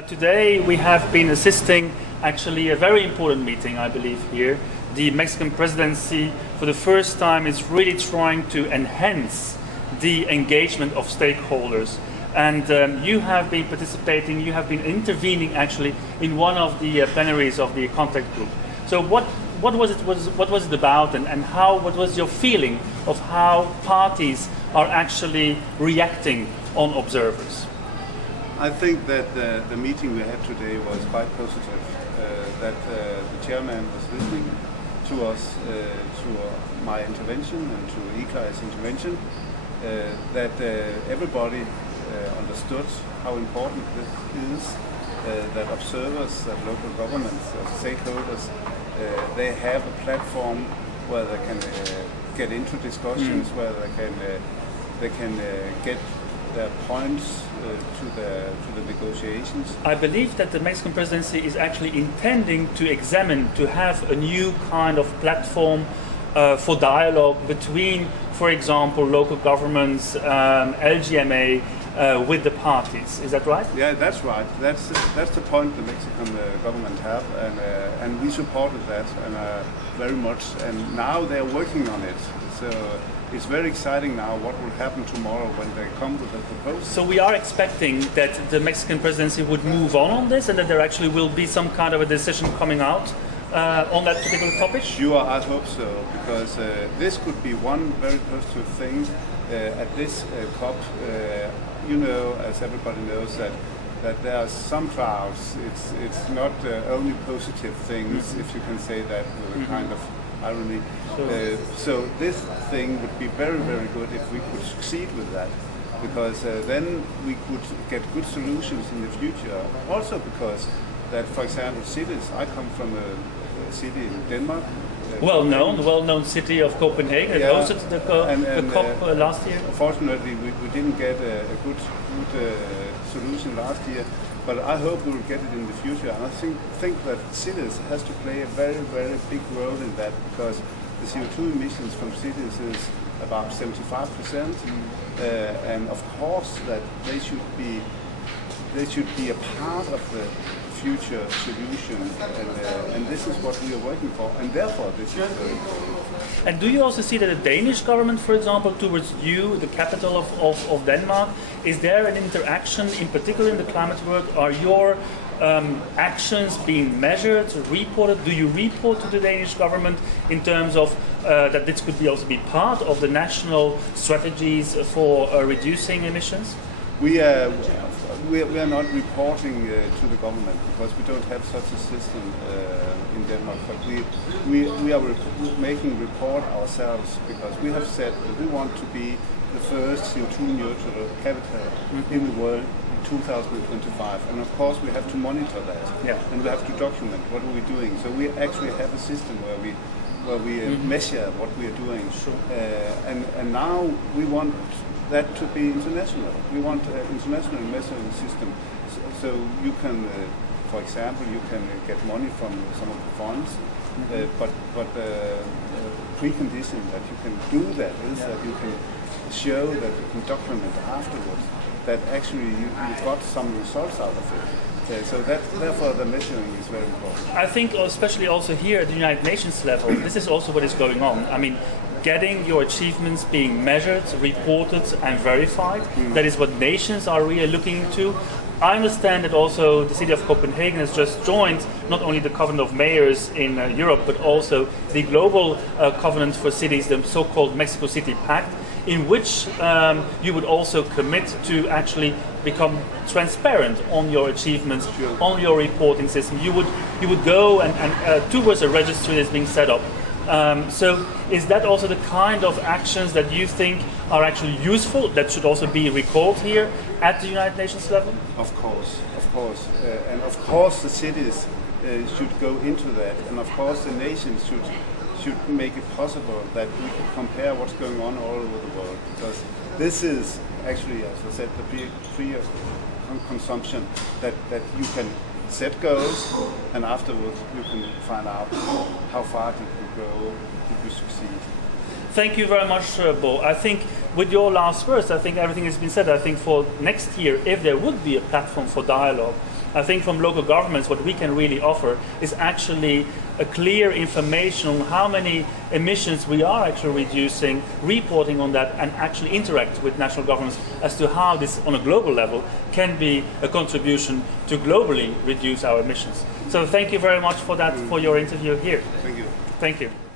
Today we have been assisting actually a very important meeting, I believe, here. The Mexican presidency for the first time is really trying to enhance the engagement of stakeholders. And you have been participating, you have been intervening actually in one of the plenaries of the contact group. So what was it about, and what was your feeling of how parties are actually reacting on observers? I think that the meeting we had today was quite positive, that the chairman was listening to us, to my intervention and to Ikai's intervention, that everybody understood how important this is, that observers, that local governments, stakeholders, they have a platform where they can get into discussions, where they can get their points to the negotiations. I believe that the Mexican presidency is actually intending to have a new kind of platform for dialogue between, for example, local governments, LGMA, with the parties. Is that right? Yeah, that's right. That's the point the Mexican government have, and we supported that very much. And now they're working on it. So it's very exciting now what will happen tomorrow when they come with a proposal. So we are expecting that the Mexican presidency would move on this, and that there actually will be some kind of a decision coming out on that particular topic? Sure, I hope so, because this could be one very positive thing at this COP. You know, as everybody knows, that there are some clouds. It's not only positive things, if you can say that with a kind of irony. So this thing would be very, very good if we could succeed with that, because then we could get good solutions in the future. Also because that, for example, cities, I come from a city in Denmark. Well-known city of Copenhagen. Yeah. Hosted the COP last year. Unfortunately, we didn't get a good solution last year, but I hope we will get it in the future. And I think that cities has to play a very, very big role in that, because the CO2 emissions from cities is about 75%, and of course that they should be a part of the future solution, and this is what we are working for, and therefore this is very important. And do you also see that the Danish government, for example, towards you, the capital of Denmark, is there an interaction, in particular in the climate work? Are your actions being measured, reported? Do you report to the Danish government in terms of that this could also be part of the national strategies for reducing emissions? We are not reporting to the government, because we don't have such a system in Denmark, but we are making report ourselves, because we have said that we want to be the first CO2 neutral capital in the world in 2025, and of course we have to monitor that, and we have to document what are we doing. So we actually have a system where we measure what we are doing, and now we want that to be international. We want an international measuring system. So you can, for example, you can get money from some of the funds, but precondition that you can do that is that you can show that you can document afterwards that actually you got some results out of it. So therefore the measuring is very important. I think especially also here at the United Nations level, this is also what is going on. I mean, getting your achievements being measured, reported and verified, that is what nations are really looking into. I understand that also the City of Copenhagen has just joined not only the Covenant of Mayors in Europe, but also the global covenant for cities, the so-called Mexico City Pact, in which you would also commit to actually become transparent on your achievements, on your reporting system. You would go and towards a registry that's being set up. So is that also the kind of actions that you think are actually useful, that should also be recalled here at the United Nations level? Of course. And of course the cities should go into that, and of course the nations should make it possible that we can compare what's going on all over the world, because this is actually, as I said, the big free consumption that you can set goals, and afterwards you can find out how far did you go, did you succeed. Thank you very much, Bo. I think with your last words, I think everything has been said. I think for next year, if there would be a platform for dialogue, I think from local governments what we can really offer is actually a clear information on how many emissions we are actually reducing, reporting on that, and actually interact with national governments as to how this on a global level can be a contribution to globally reduce our emissions. So thank you very much for that, for your interview here. Thank you. Thank you.